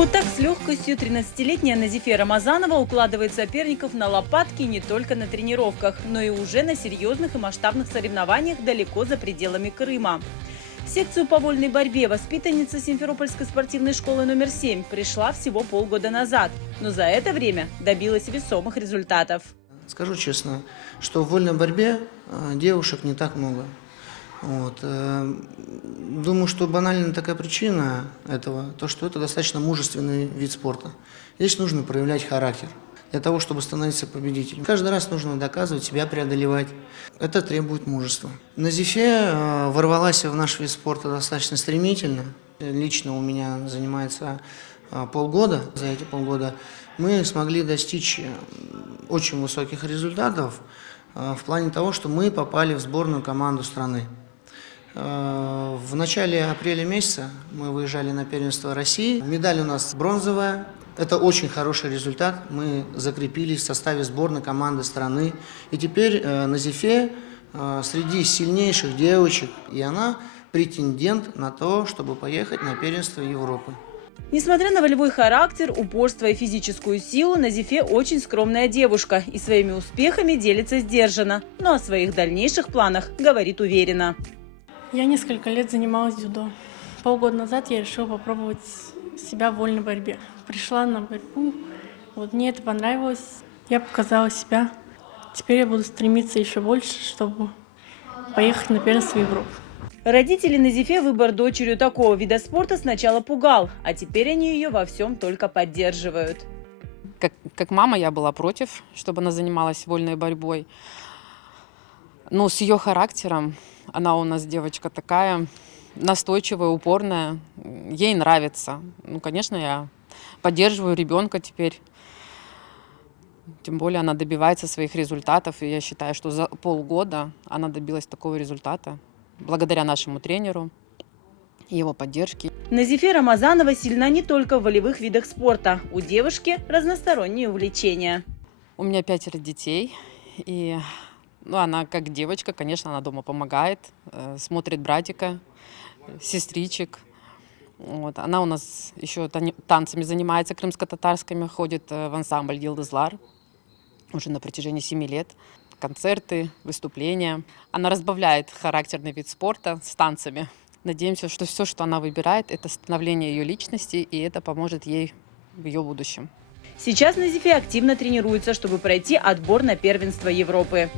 Вот так с легкостью 13-летняя Назифе Рамазанова укладывает соперников на лопатки не только на тренировках, но и уже на серьезных и масштабных соревнованиях далеко за пределами Крыма. В секцию по вольной борьбе воспитанница Симферопольской спортивной школы номер 7 пришла всего полгода назад, но за это время добилась весомых результатов. Скажу честно, что в вольной борьбе девушек не так много. Думаю, что банальная такая причина этого, то, что это достаточно мужественный вид спорта. Здесь нужно проявлять характер для того, чтобы становиться победителем. Каждый раз нужно доказывать себя, преодолевать. Это требует мужества. Назифе ворвалась в наш вид спорта достаточно стремительно. Лично у меня занимается полгода. За эти полгода мы смогли достичь очень высоких результатов в плане того, что мы попали в сборную команду страны. В начале апреля месяца мы выезжали на первенство России. Медаль у нас бронзовая. Это очень хороший результат. Мы закрепились в составе сборной команды страны. И теперь Назифе среди сильнейших девочек, и она претендент на то, чтобы поехать на первенство Европы. Несмотря на волевой характер, упорство и физическую силу, Назифе очень скромная девушка и своими успехами делится сдержанно, но о своих дальнейших планах говорит уверенно. Я несколько лет занималась дзюдо. Полгода назад я решила попробовать себя в вольной борьбе. Пришла на борьбу, мне это понравилось, я показала себя. Теперь я буду стремиться еще больше, чтобы поехать на первенство Европы. Родители Назифе выбор дочерью такого вида спорта сначала пугал, а теперь они ее во всем только поддерживают. Как мама я была против, чтобы она занималась вольной борьбой. Но с ее характером, она у нас девочка такая настойчивая, упорная, ей нравится. Конечно, я поддерживаю ребенка теперь. Тем более она добивается своих результатов, и я считаю, что за полгода она добилась такого результата благодаря нашему тренеру и его поддержке. Назифе Рамазанова сильна не только в волевых видах спорта. У девушки разносторонние увлечения. У меня 5 детей, и она как девочка, конечно, она дома помогает, смотрит братика, сестричек. Она у нас еще танцами занимается, крымско-татарскими, ходит в ансамбль «Йылдызлар» уже на протяжении 7 лет. Концерты, выступления. Она разбавляет характерный вид спорта с танцами. Надеемся, что все, что она выбирает, это становление ее личности, и это поможет ей в ее будущем. Сейчас Назифе активно тренируется, чтобы пройти отбор на первенство Европы.